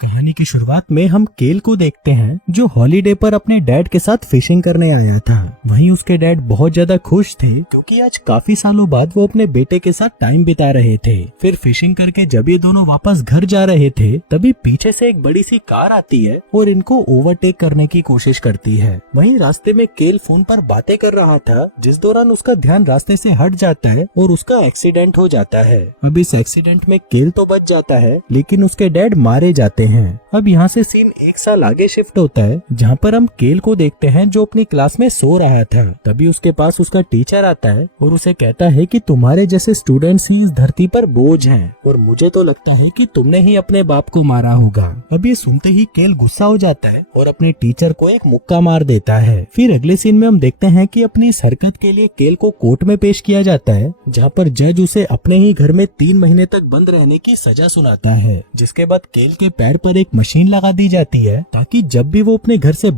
कहानी की शुरुआत में हम केल को देखते हैं जो हॉलीडे पर अपने डैड के साथ फिशिंग करने आया था। वहीं उसके डैड बहुत ज्यादा खुश थे क्योंकि आज काफी सालों बाद वो अपने बेटे के साथ टाइम बिता रहे थे। फिर फिशिंग करके जब ये दोनों वापस घर जा रहे थे तभी पीछे से एक बड़ी सी कार आती है और इनको ओवरटेक करने की कोशिश करती है। वहीं रास्ते में केल फोन पर बातें कर रहा था जिस दौरान उसका ध्यान रास्ते से हट जाता है और उसका एक्सीडेंट हो जाता है। अब इस एक्सीडेंट में केल तो बच जाता है लेकिन उसके डैड मारे जाते हैं। अब यहाँ से सीन एक साल आगे शिफ्ट होता है जहाँ पर हम केल को देखते हैं जो अपनी क्लास में सो रहा था। तभी उसके पास उसका टीचर आता है और उसे कहता है कि तुम्हारे जैसे स्टूडेंट्स ही इस धरती पर बोझ हैं और मुझे तो लगता है कि तुमने ही अपने बाप को मारा होगा। अब ये सुनते ही केल गुस्सा हो जाता है और अपने टीचर को एक मुक्का मार देता है। फिर अगले सीन में हम देखते हैं कि अपनी इस हरकत के लिए केल को कोर्ट में पेश किया जाता है जहाँ पर जज उसे अपने ही घर में 3 महीने तक बंद रहने की सजा सुनाता है। जिसके बाद केल के पैर पर एक मशीन लगा दी जाती है ताकि जब भी वो अपने घर से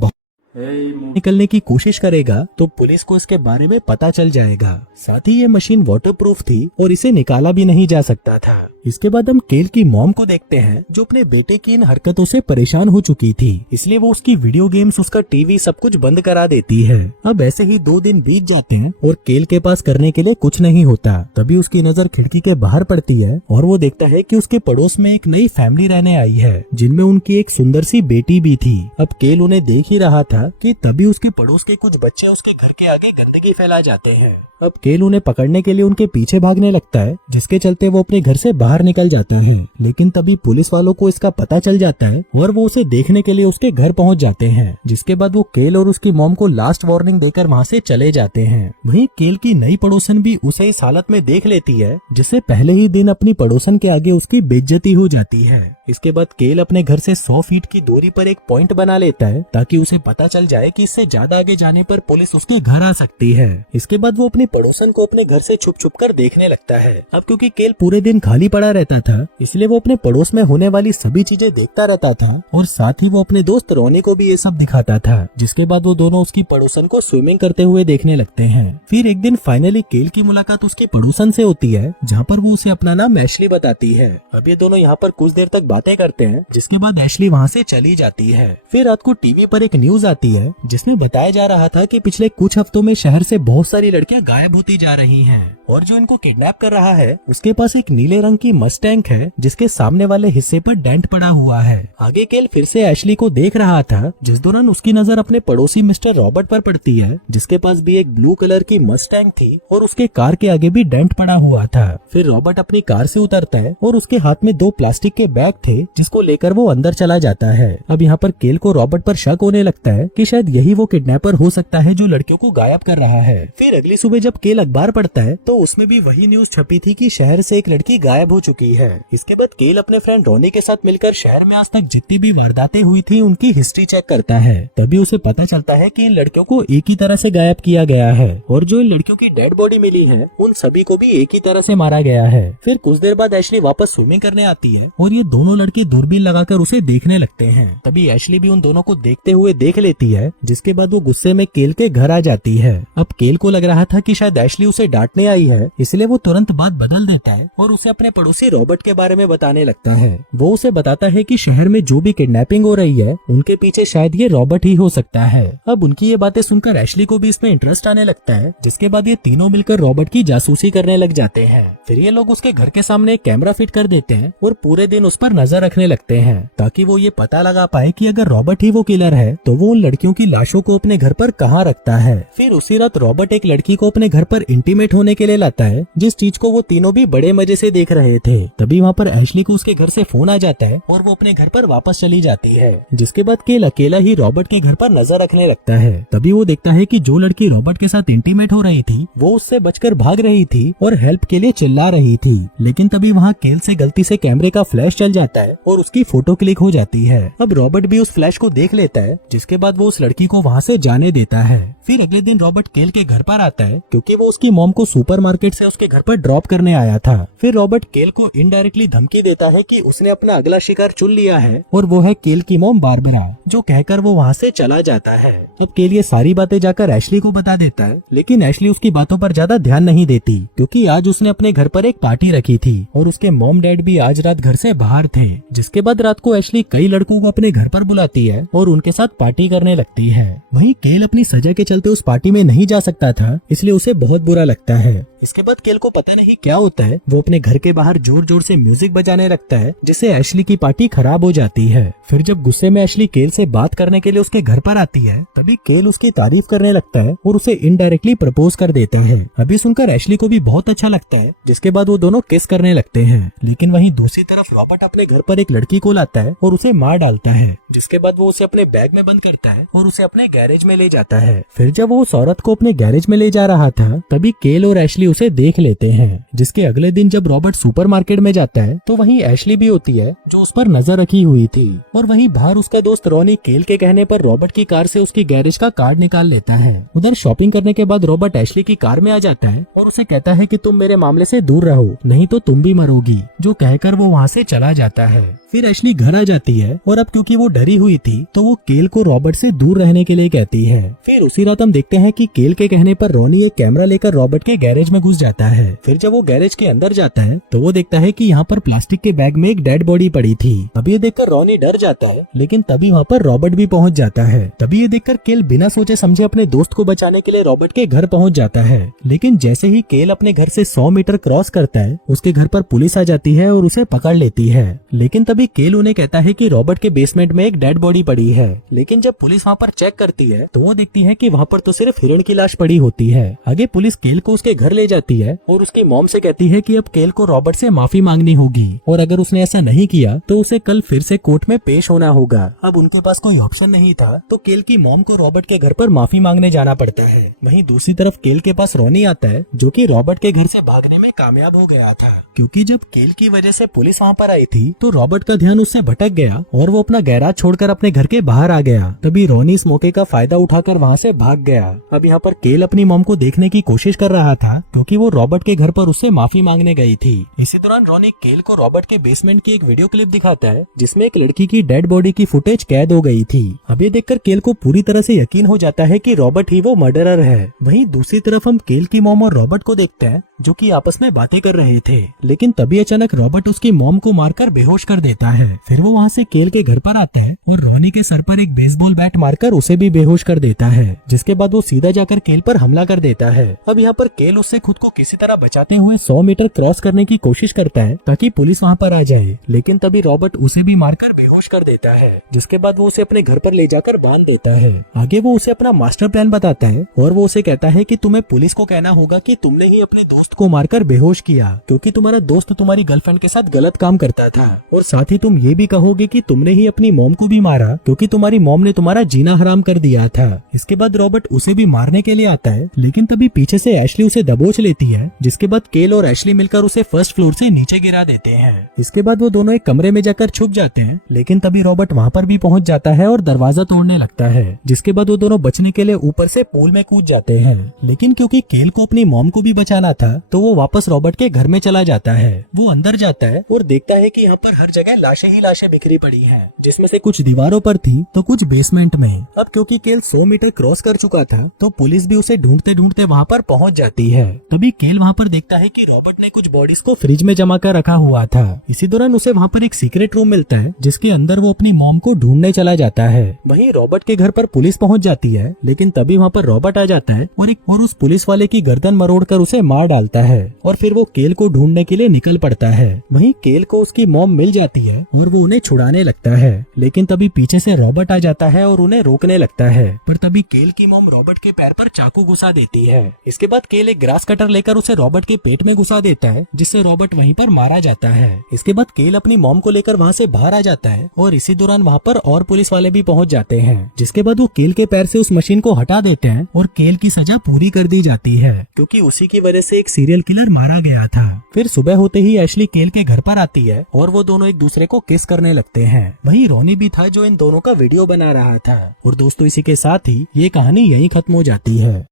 निकलने की कोशिश करेगा तो पुलिस को इसके बारे में पता चल जाएगा। साथ ही ये मशीन वाटरप्रूफ थी और इसे निकाला भी नहीं जा सकता था। इसके बाद हम केल की मॉम को देखते हैं जो अपने बेटे की इन हरकतों से परेशान हो चुकी थी, इसलिए वो उसकी वीडियो गेम्स, उसका टीवी सब कुछ बंद करा देती है। अब ऐसे ही 2 दिन बीत जाते हैं और केल के पास करने के लिए कुछ नहीं होता। तभी उसकी नजर खिड़की के बाहर पड़ती है और वो देखता है कि उसके पड़ोस में एक नई फैमिली रहने आई है जिनमें उनकी एक सुंदर सी बेटी भी थी। अब केल उन्हें देख ही रहा था कि तभी उसके पड़ोस के कुछ बच्चे उसके घर के आगे गंदगी फैला जाते हैं। अब केल उन्हें पकड़ने के लिए उनके पीछे भागने लगता है जिसके चलते वो अपने घर से बाहर निकल जाता है। लेकिन तभी पुलिस वालों को इसका पता चल जाता है और वो उसे देखने के लिए उसके घर पहुंच जाते हैं। जिसके बाद वो केल और उसकी मॉम को लास्ट वार्निंग देकर वहां से चले जाते हैं। वहीं केल की नई पड़ोसन भी उसे इस हालत में देख लेती है जिससे पहले ही दिन अपनी पड़ोसन के आगे उसकी बेइज्जती हो जाती है। इसके बाद केल अपने घर से 100 फीट की दूरी पर एक पॉइंट बना लेता है ताकि उसे पता चल जाए कि इससे ज्यादा आगे जाने पर पुलिस उसके घर आ सकती है। इसके बाद वो अपने पड़ोसन को अपने घर से छुप छुप कर देखने लगता है। अब क्योंकि केल पूरे दिन खाली पड़ा रहता था इसलिए वो अपने पड़ोस में होने वाली सभी चीजें देखता रहता था और साथ ही वो अपने दोस्त रोनी को भी ये सब दिखाता था। जिसके बाद वो दोनों उसकी पड़ोसन को स्विमिंग करते हुए देखने लगते हैं। फिर एक दिन फाइनली केल की मुलाकात उसके पड़ोसन से होती है जहाँ पर वो उसे अपना नाम एशली बताती है। अब ये दोनों यहाँ पर कुछ देर तक बातें करते हैं जिसके बाद एशली वहाँ से चली जाती है। फिर रात को टीवी पर एक न्यूज आती है जिसमें बताया जा रहा था कि पिछले कुछ हफ्तों में शहर से बहुत सारी लड़कियां गायब होती जा रही हैं और जो इनको किडनैप कर रहा है उसके पास एक नीले रंग की मस्टैंक है जिसके सामने वाले हिस्से पर डेंट पड़ा हुआ है। आगे केल फिर से एशली को देख रहा था जिस दौरान उसकी नजर अपने पड़ोसी मिस्टर रॉबर्ट पर पड़ती है जिसके पास भी एक ब्लू कलर की मस्टैंक थी और उसके कार के आगे भी डेंट पड़ा हुआ था। फिर रॉबर्ट अपनी कार से उतरता है और उसके हाथ में 2 प्लास्टिक के बैग थे जिसको लेकर वो अंदर चला जाता है। अब यहाँ पर केल को रॉबर्ट पर शक होने लगता है कि शायद यही वो किडनैपर हो सकता है जो लड़कियों को गायब कर रहा है। फिर अगली सुबह जब केल अखबार पढ़ता है तो उसमें भी वही न्यूज छपी थी कि शहर से एक लड़की गायब हो चुकी है। इसके बाद केल अपने फ्रेंड रोनी के साथ मिलकर शहर में आज तक जितनी भी वारदातें हुई थी उनकी हिस्ट्री चेक करता है। तभी उसे पता चलता है कि इन लड़कियों को एक ही तरह से गायब किया गया है और जो इन लड़कियों की डेड बॉडी मिली है उन सभी को भी एक ही तरह से मारा गया है। फिर कुछ देर बाद एशली वापस स्विमिंग करने आती है और ये दोनों लड़के दूरबीन लगाकर उसे देखने लगते हैं। तभी एशली भी उन दोनों को देखते हुए देख लेती है जिसके बाद वो गुस्से में केल के घर आ जाती है। अब केल को लग रहा था कि शायद एशली उसे डांटने आई है इसलिए वो तुरंत बात बदल देता है और उसे अपने पड़ोसी रॉबर्ट के बारे में बताने लगता है। वो उसे बताता है कि शहर में जो भी किडनैपिंग हो रही है उनके पीछे शायद ये रॉबर्ट ही हो सकता है। अब उनकी ये बातें सुनकर एशली को भी इसमें इंटरेस्ट आने लगता है जिसके बाद ये तीनों मिलकर रॉबर्ट की जासूसी करने लग जाते हैं। फिर ये लोग उसके घर के सामने एक कैमरा फिट कर देते हैं और पूरे दिन उस पर नजर रखने लगते हैं ताकि वो ये पता लगा पाए कि अगर रॉबर्ट ही वो किलर है तो वो उन लड़कियों की लाशों को अपने घर पर कहाँ रखता है। फिर उसी रात रॉबर्ट एक लड़की को अपने घर पर इंटीमेट होने के लिए लाता है जिस चीज को वो तीनों भी बड़े मजे से देख रहे थे। तभी वहाँ पर एशली को उसके घर से फोन आ जाता है और वो अपने घर पर वापस चली जाती है। जिसके बाद केल अकेला ही रॉबर्ट के घर पर नजर रखने लगता है। तभी वो देखता है कि जो लड़की रॉबर्ट के साथ इंटीमेट हो रही थी वो उससे बचकर भाग रही थी और हेल्प के लिए चिल्ला रही थी। लेकिन तभी वहाँ केल से गलती से कैमरे का फ्लैश चल जाता है और उसकी फोटो क्लिक हो जाती है। अब रॉबर्ट भी उस फ्लैश को देख लेता है जिसके बाद वो उस लड़की को वहाँ से जाने देता है। फिर अगले दिन रॉबर्ट केल के घर पर आता है क्योंकि वो उसकी मॉम को सुपरमार्केट से उसके घर पर ड्रॉप करने आया था। फिर रॉबर्ट केल को इनडायरेक्टली धमकी देता है कि उसने अपना अगला शिकार चुन लिया है और वो है केल की मॉम बारबरा, जो कहकर वो वहाँ से चला जाता है। अब केल ये सारी बातें जाकर एशली को बता देता है, लेकिन एशली उसकी बातों पर ज्यादा ध्यान नहीं देती क्योंकि आज उसने अपने घर पर एक पार्टी रखी थी और उसके मॉम डैड भी आज रात घर से बाहर थे। जिसके बाद रात को एशली कई लड़कों को अपने घर पर बुलाती है और उनके साथ पार्टी करने लगती है। वहीं केल अपनी सजा के चलते उस पार्टी में नहीं जा सकता था, इसलिए उसे बहुत बुरा लगता है। इसके बाद केल को पता नहीं क्या होता है, वो अपने घर के बाहर जोर जोर से म्यूजिक बजाने लगता है जिससे एशली की पार्टी खराब हो जाती है। फिर जब गुस्से में एशली केल से बात करने के लिए उसके घर पर आती है, तभी केल उसकी तारीफ करने लगता है और उसे इनडायरेक्टली प्रपोज कर देता है। अभी सुनकर एशली को भी बहुत अच्छा लगता है, जिसके बाद वो दोनों किस करने लगते हैं। लेकिन वहीं दूसरी तरफ रॉबर्ट अपने घर पर एक लड़की को लाता है और उसे मार डालता है, जिसके बाद वो उसे अपने बैग में बंद करता है और उसे अपने गैरेज में ले जाता है। फिर जब वो उस औरत को अपने गैरेज में ले जा रहा था, तभी केल और एशली उसे देख लेते हैं। जिसके अगले दिन जब रॉबर्ट सुपरमार्केट में जाता है तो वहीं एशली भी होती है जो उस पर नजर रखी हुई थी। और वहीं बाहर उसका दोस्त रॉनी केल के कहने पर रॉबर्ट की कार से उसकी गैरेज का कार्ड निकाल लेता है। उधर शॉपिंग करने के बाद रॉबर्ट एशली की कार में आ जाता है और उसे कहता है कि तुम मेरे मामले से दूर रहो, नहीं तो तुम भी मरोगी, जो कहकर वो वहाँ से चला जाता है। फिर एशली घर आ जाती है और अब क्योंकि वो डरी हुई थी तो वो केल को रॉबर्ट से दूर रहने के लिए कहती है। फिर उसी रात हम देखते हैं कि केल के कहने पर रॉनी एक कैमरा लेकर रॉबर्ट के गैरेज में घुस जाता है। फिर जब वो गैरेज के अंदर जाता है तो वो देखता है कि यहाँ पर प्लास्टिक के बैग में एक डेड बॉडी पड़ी थी। तभी ये देखकर रॉनी डर जाता है, लेकिन तभी वहाँ पर रॉबर्ट भी पहुँच जाता है। तभी ये देखकर केल बिना सोचे समझे अपने दोस्त को बचाने के लिए रॉबर्ट के घर पहुँच जाता है। लेकिन जैसे ही केल अपने घर से 100 मीटर क्रॉस करता है, उसके घर पर पुलिस आ जाती है और उसे पकड़ लेती है। लेकिन तभी केल उन्हें कहता है कि रॉबर्ट के बेसमेंट में एक डेड बॉडी पड़ी है। लेकिन जब पुलिस वहाँ पर चेक करती है तो वो देखती है कि वहाँ पर तो सिर्फ हिरण की लाश पड़ी होती है। आगे पुलिस केल को उसके घर ले जाती है और उसकी मॉम से कहती है कि अब केल को रॉबर्ट से माफी मांगनी होगी और अगर उसने ऐसा नहीं किया तो उसे कल फिर से कोर्ट में पेश होना होगा। अब उनके पास कोई ऑप्शन नहीं था तो केल की मॉम को रॉबर्ट के घर पर माफी मांगने जाना पड़ता है। वहीं दूसरी तरफ केल के पास रॉनी आता है, जो कि रॉबर्ट के घर से भागने में कामयाब हो गया था, क्योंकि जब केल की वजह से पुलिस वहाँ पर आई थी तो रॉबर्ट का ध्यान उससे भटक गया और वो अपना गैराज छोड़कर अपने घर के बाहर आ गया। तभी रॉनी इस मौके का फायदा उठाकर वहाँ से भाग गया। अब यहाँ पर केल अपनी मॉम को देखने की कोशिश कर रहा था क्योंकि वो रॉबर्ट के घर पर उससे माफी मांगने गई थी। इसी दौरान रॉनी केल को रॉबर्ट के बेसमेंट की एक वीडियो क्लिप दिखाता है जिसमें एक लड़की की डेड बॉडी की फुटेज कैद हो गई थी। अब ये देखकर केल को पूरी तरह से यकीन हो जाता है कि रॉबर्ट ही वो मर्डरर है। वहीं दूसरी तरफ हम केल की मॉम और रॉबर्ट को देखते हैं जो कि आपस में बातें कर रहे थे, लेकिन तभी अचानक रॉबर्ट उसकी मॉम को मारकर बेहोश कर देता है। फिर वो वहाँ से केल के घर पर आता है और रॉनी के सर पर एक बेसबॉल बैट मारकर उसे भी बेहोश कर देता है, जिसके बाद वो सीधा जाकर केल पर हमला कर देता है। अब यहाँ पर केल उससे खुद को किसी तरह बचाते हुए 100 मीटर क्रॉस करने की कोशिश करता है ताकि पुलिस वहाँ पर आ जाए, लेकिन तभी रॉबर्ट उसे भी मारकर बेहोश कर देता है, जिसके बाद वो उसे अपने घर पर ले जाकर बांध देता है। आगे वो उसे अपना मास्टर प्लान बताता है और वो उसे कहता है कि तुम्हें पुलिस को कहना होगा कि तुमने ही अपने दोस्त को मारकर बेहोश किया क्योंकि तुम्हारा दोस्त तुम्हारी गर्लफ्रेंड के साथ गलत काम करता था, और साथ ही तुम ये भी कहोगे कि तुमने ही अपनी मॉम को भी मारा क्योंकि तुम्हारी मॉम ने तुम्हारा जीना हराम कर दिया था। इसके बाद रॉबर्ट उसे भी मारने के लिए आता है, लेकिन तभी पीछे से एशली उसे दबोच लेती है, जिसके बाद केल और एशली मिलकर उसे फर्स्ट फ्लोर से नीचे गिरा देते हैं। इसके बाद वो दोनों एक कमरे में जाकर छुप जाते हैं, लेकिन तभी रॉबर्ट वहाँ पर भी पहुँच जाता है और दरवाजा तोड़ने लगता है, जिसके बाद वो दोनों बचने के लिए ऊपर से पूल में कूद जाते हैं। लेकिन क्योंकि केल को अपनी मॉम को भी बचाना था तो वो वापस रॉबर्ट के घर में चला जाता है। वो अंदर जाता है और देखता है कि यहाँ पर हर जगह लाशें ही लाशें बिखरी पड़ी हैं, जिसमें से कुछ दीवारों पर थी तो कुछ बेसमेंट में। अब क्योंकि केल 100 मीटर क्रॉस कर चुका था तो पुलिस भी उसे ढूंढते ढूंढते वहाँ पर पहुँच जाती है। तभी केल वहाँ पर देखता है कि रॉबर्ट ने कुछ बॉडीज को फ्रिज में जमा कर रखा हुआ था। इसी दौरान उसे वहाँ पर एक सीक्रेट रूम मिलता है जिसके अंदर वो अपनी मॉम को ढूंढने चला जाता है। वहीं रॉबर्ट के घर पर पुलिस पहुँच जाती है, लेकिन तभी वहाँ पर रॉबर्ट आ जाता है और उस पुलिस वाले की गर्दन मरोड़कर उसे मार डालता है और फिर वो केल को ढूंढने के लिए निकल पड़ता है। वहीं केल को उसकी मॉम मिल जाती है और वो उन्हें छुड़ाने लगता है, लेकिन तभी पीछे से रॉबर्ट आ जाता है और उन्हें रोकने लगता है, पर तभी केल की मॉम रॉबर्ट के पैर पर चाकू घुसा देती है। इसके बाद केल एक ग्रास कटर लेकर उसे रॉबर्ट के पेट में घुसा देता है, जिससे रॉबर्ट वहीं पर मारा जाता है। इसके बाद केल अपनी मॉम को लेकर वहाँ से बाहर आ जाता है और इसी दौरान वहाँ पर और पुलिस वाले भी पहुँच जाते हैं, जिसके बाद वो केल के पैर से उस मशीन को हटा देते हैं और केल की सजा पूरी कर दी जाती है, क्योंकि उसी की वजह से एक सीरियल किलर मारा गया था। फिर सुबह होते ही एशली केल के घर पर आती है और वो दोनों एक दूसरे को किस करने लगते हैं। वहीं रॉनी भी था जो इन दोनों का वीडियो बना रहा था। और दोस्तों इसी के साथ ही ये कहानी यहीं खत्म हो जाती है।